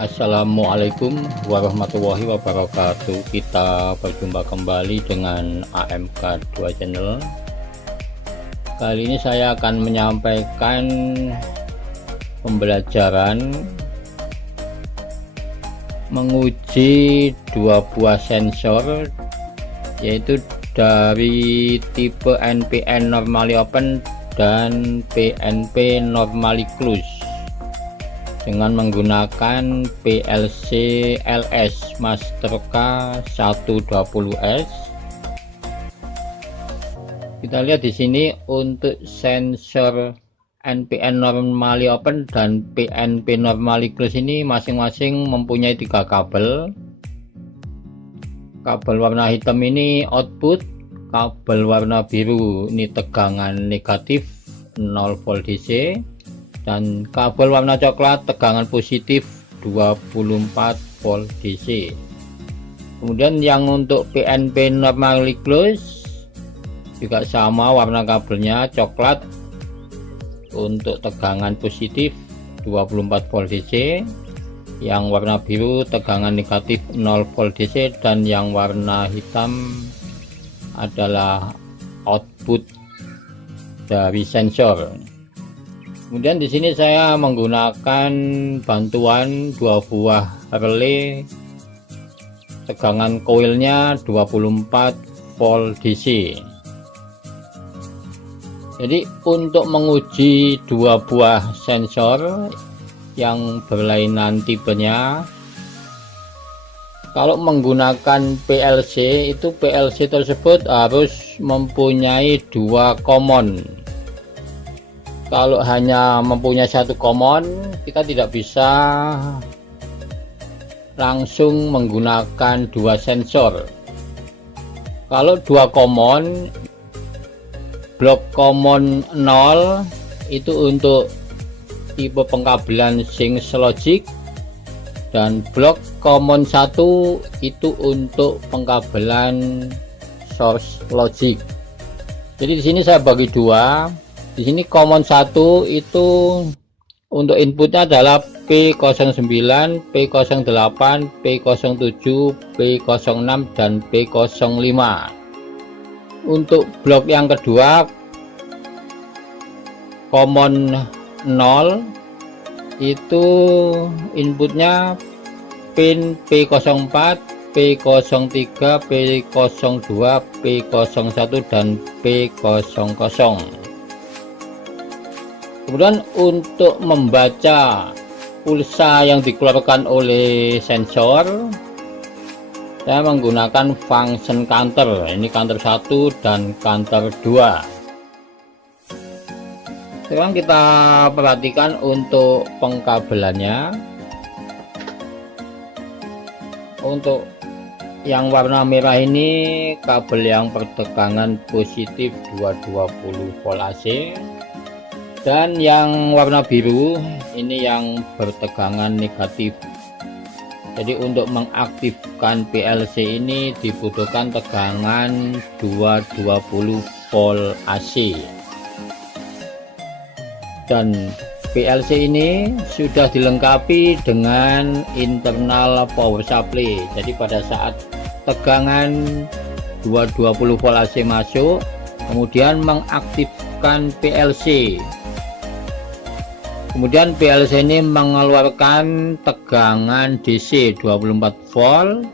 Assalamualaikum warahmatullahi wabarakatuh. Kita berjumpa kembali dengan AMK2 Channel. Kali ini saya akan menyampaikan pembelajaran menguji dua buah sensor, yaitu dari tipe NPN normally open dan PNP normally close, dengan menggunakan PLC LS Masterk 120S. Kita lihat di sini untuk sensor NPN normally open dan PNP normally close ini masing-masing mempunyai 3 kabel. Kabel warna hitam ini output, kabel warna biru ini tegangan negatif 0 volt DC, dan kabel warna coklat tegangan positif 24 volt DC. Kemudian yang untuk PNP normally close juga sama, warna kabelnya coklat untuk tegangan positif 24 volt DC, yang warna biru tegangan negatif 0 volt DC, dan yang warna hitam adalah output dari sensor. Kemudian di sini saya menggunakan bantuan 2 buah relay, tegangan koilnya 24 volt DC. Jadi untuk menguji 2 buah sensor yang berlainan tipenya, kalau menggunakan PLC itu PLC tersebut harus mempunyai 2 common. Kalau hanya mempunyai 1 common, kita tidak bisa langsung menggunakan 2 sensor. Kalau 2 common, blok common 0 itu untuk tipe pengkabelan Sync Logic, dan blok common 1 itu untuk pengkabelan Source Logic. Jadi di sini saya bagi 2. Di sini common 1 itu untuk inputnya adalah P09, P08, P07, P06, dan P05. Untuk blok yang kedua common 0 itu inputnya pin P04, P03, P02, P01, dan P00. Kemudian untuk membaca pulsa yang dikeluarkan oleh sensor, saya menggunakan function counter. Ini counter 1 dan counter 2. Sekarang kita perhatikan untuk pengkabelannya. Untuk yang warna merah ini kabel yang bertegangan positif 220 volt AC, dan yang warna biru ini yang bertegangan negatif. Jadi untuk mengaktifkan PLC ini dibutuhkan tegangan 220 volt AC, dan PLC ini sudah dilengkapi dengan internal power supply. Jadi pada saat tegangan 220 volt AC masuk, kemudian mengaktifkan PLC, kemudian PLC ini mengeluarkan tegangan DC 24 volt.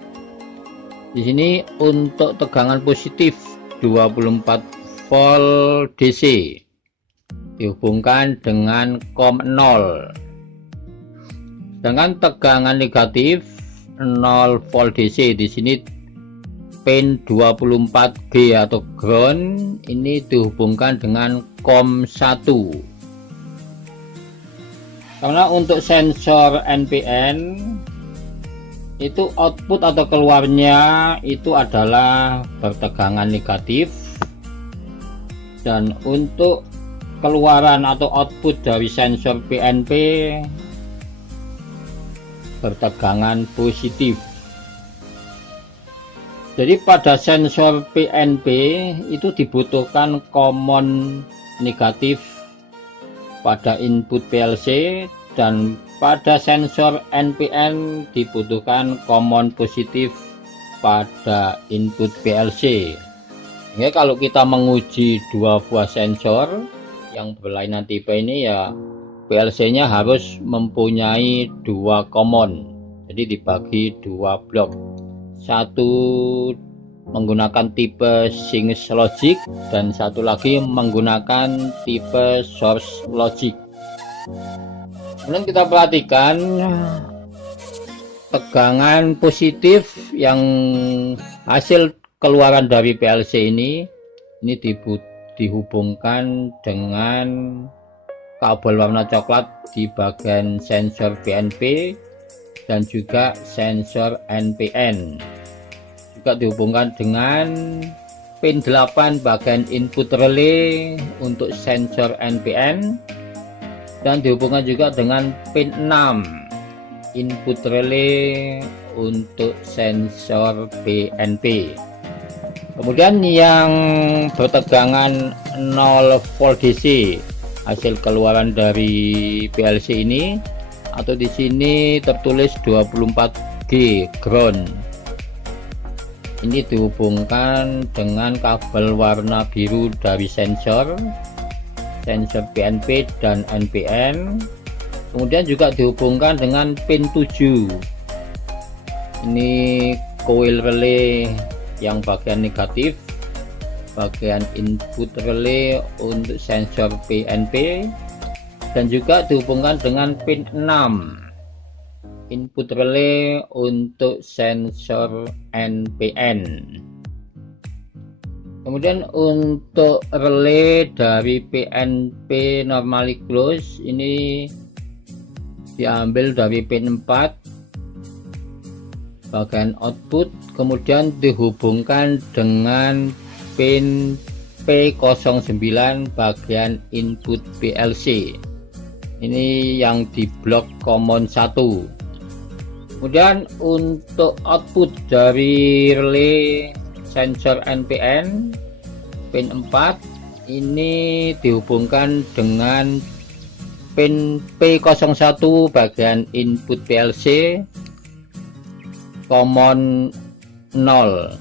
Di sini untuk tegangan positif 24 volt DC dihubungkan dengan COM 0. Sedangkan tegangan negatif 0 volt DC di sini pin 24G atau ground ini dihubungkan dengan COM 1. Karena untuk sensor NPN itu output atau keluarnya itu adalah bertegangan negatif, dan untuk keluaran atau output dari sensor PNP bertegangan positif. Jadi pada sensor PNP itu dibutuhkan common negatif pada input PLC dan Pada sensor NPN dibutuhkan common positif pada input PLC. Ya, kalau kita menguji dua buah sensor yang berlainan tipe ini, ya PLC-nya harus mempunyai dua common. Jadi dibagi dua blok. Satu menggunakan tipe Sinus Logic dan satu lagi menggunakan tipe Source Logic. Kemudian kita perhatikan tegangan positif yang hasil keluaran dari PLC ini dihubungkan dengan kabel warna coklat di bagian sensor BNP dan juga sensor NPN. Juga dihubungkan dengan pin 8 bagian input relay untuk sensor NPN, dan dihubungkan juga dengan pin 6 input relay untuk sensor BNP. Kemudian yang bertegangan 0 volt DC hasil keluaran dari PLC ini, atau di sini tertulis 24G ground. Ini dihubungkan dengan kabel warna biru dari sensor BNP dan NPN. Kemudian juga dihubungkan dengan pin 7. Ini coil relay yang bagian negatif, bagian input relay untuk sensor BNP, dan juga dihubungkan dengan pin 6 input relay untuk sensor NPN. Kemudian untuk relay dari PNP normally close ini diambil dari pin 4 bagian output, kemudian dihubungkan dengan pin P09 bagian input PLC. Ini yang di blok common 1. Kemudian untuk output dari relay sensor NPN pin 4 ini dihubungkan dengan pin P01 bagian input PLC common 0.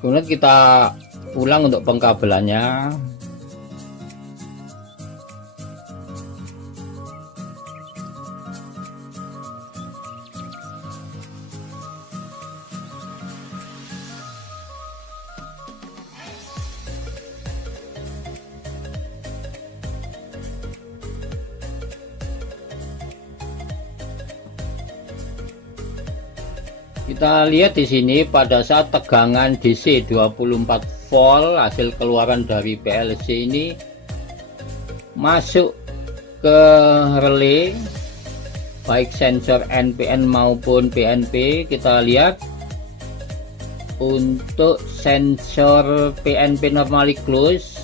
Kemudian kita ulang untuk pengkabelannya. Kita lihat di sini pada saat tegangan DC 24 volt hasil keluaran dari PLC ini masuk ke relay baik sensor NPN maupun PNP. Kita lihat untuk sensor PNP normally close,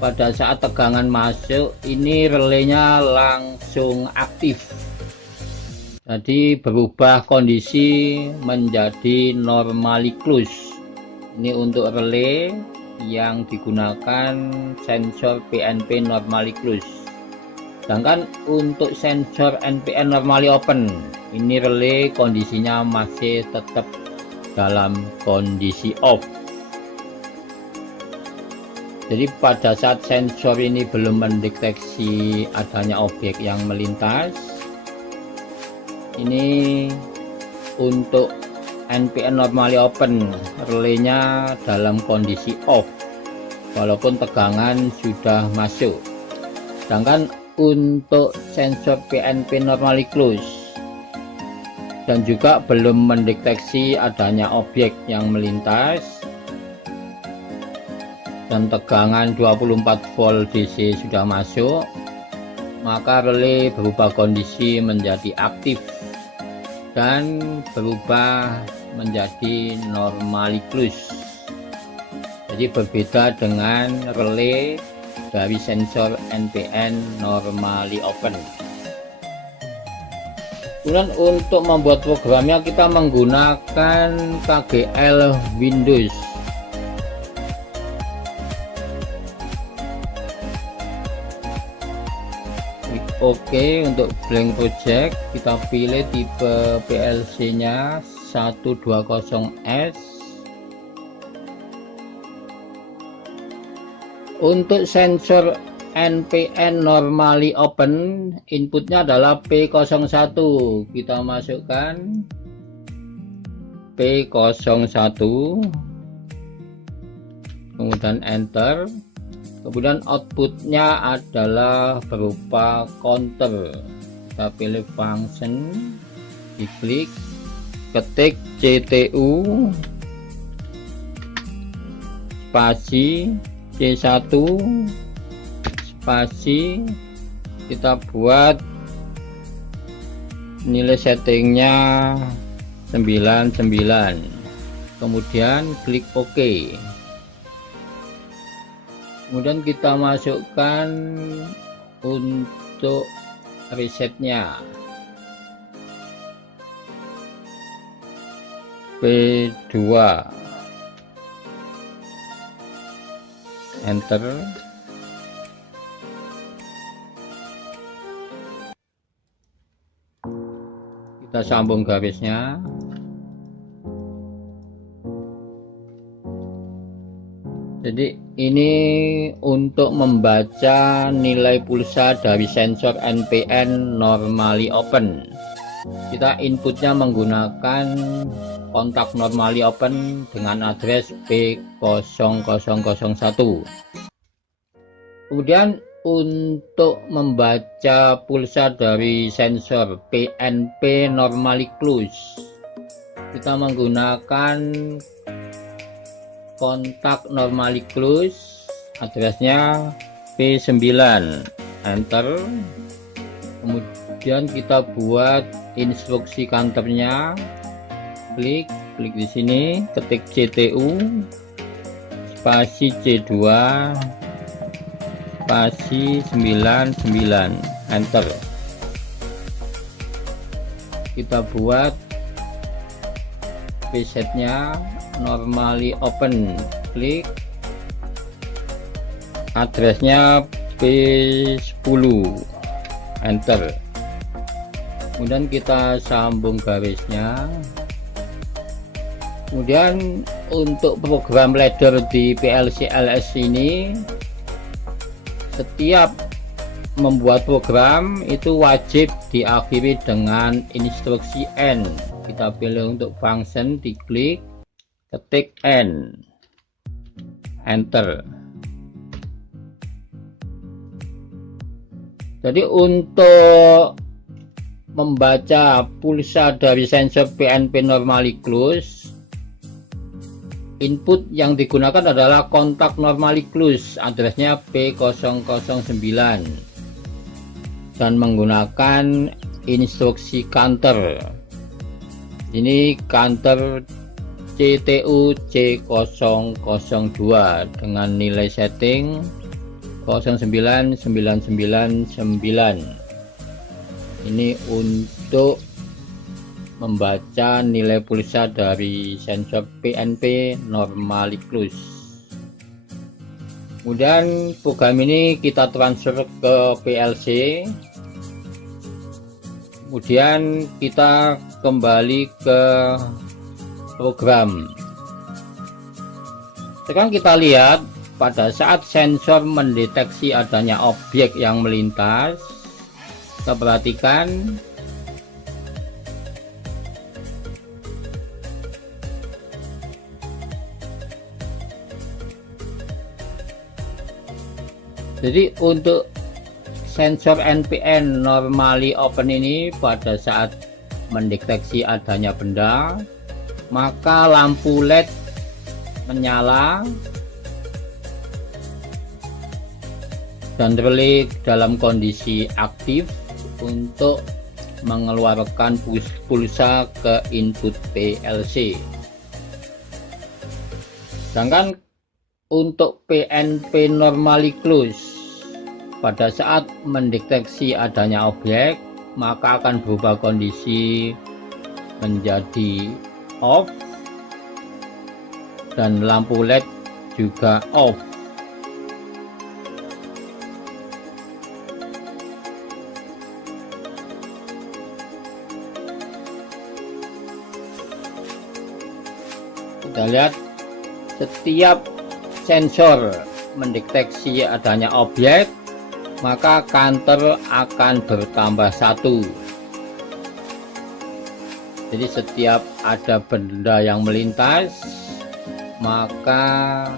pada saat tegangan masuk ini relaynya langsung aktif. Jadi berubah kondisi menjadi normally close. Ini untuk relay yang digunakan sensor PNP normally close. Sedangkan untuk sensor NPN normally open, ini relay kondisinya masih tetap dalam kondisi off. Jadi pada saat sensor ini belum mendeteksi adanya objek yang melintas, ini untuk NPN normally open, relaynya dalam kondisi off walaupun tegangan sudah masuk. Sedangkan untuk sensor PNP normally close dan juga belum mendeteksi adanya objek yang melintas dan tegangan 24 volt DC sudah masuk, maka relay berubah kondisi menjadi aktif dan berubah menjadi normally close. Jadi berbeda dengan relay dari sensor NPN normally open. Kemudian untuk membuat programnya kita menggunakan KGL Windows. OK. Untuk blank project kita pilih tipe PLC nya 120S. Untuk sensor NPN normally open, inputnya adalah P01. Kita masukkan P01, kemudian enter. Kemudian outputnya adalah berupa counter. Kita pilih function, diklik, ketik CTU spasi C1 spasi, kita buat nilai settingnya 99, kemudian klik OK. Kemudian kita masukkan untuk resetnya P2, enter. Kita sambung garisnya. Jadi ini untuk membaca nilai pulsa dari sensor NPN normally open. Kita inputnya menggunakan kontak normally open dengan address P0001. Kemudian untuk membaca pulsa dari sensor PNP normally close, kita menggunakan kontak normally close, addressnya P9, enter. Kemudian kita buat instruksi counternya, klik di sini, ketik CTU spasi C2 spasi 99, enter. Kita buat presetnya normally open, klik, addressnya P10, enter. Kemudian kita sambung garisnya. Kemudian untuk program ladder di PLC LS ini, setiap membuat program itu wajib diakhiri dengan instruksi N. Kita pilih untuk function, diklik, ketik N, enter. Jadi untuk membaca pulsa dari sensor PNP normally close, input yang digunakan adalah kontak normally close, addressnya P009, dan menggunakan instruksi counter. Ini counter CTU C002 dengan nilai setting 09999. Ini untuk membaca nilai pulsa dari sensor PNP normally close. Kemudian program ini kita transfer ke PLC. Kemudian kita kembali ke program. Sekarang kita lihat pada saat sensor mendeteksi adanya objek yang melintas. Kita perhatikan jadi untuk sensor NPN normally open ini pada saat mendeteksi adanya benda, maka lampu LED menyala dan relay dalam kondisi aktif untuk mengeluarkan pulsa ke input PLC. Sedangkan untuk PNP normally close, pada saat mendeteksi adanya objek, maka akan berubah kondisi menjadi off dan lampu LED juga off. Kita lihat setiap sensor mendeteksi adanya objek, maka counter akan bertambah 1. Jadi setiap ada benda yang melintas, maka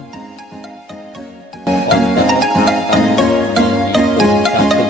counter akan menghitung 1.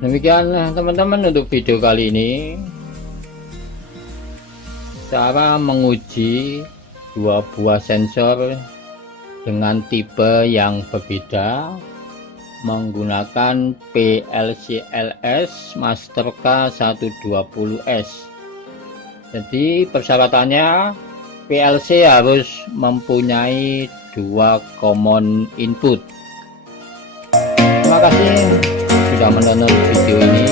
Demikian teman-teman untuk video kali ini, cara menguji dua buah sensor dengan tipe yang berbeda menggunakan PLC LS Mastercard 120S. Jadi persyaratannya PLC harus mempunyai 2 common input. Terima kasih sudah menonton video ini.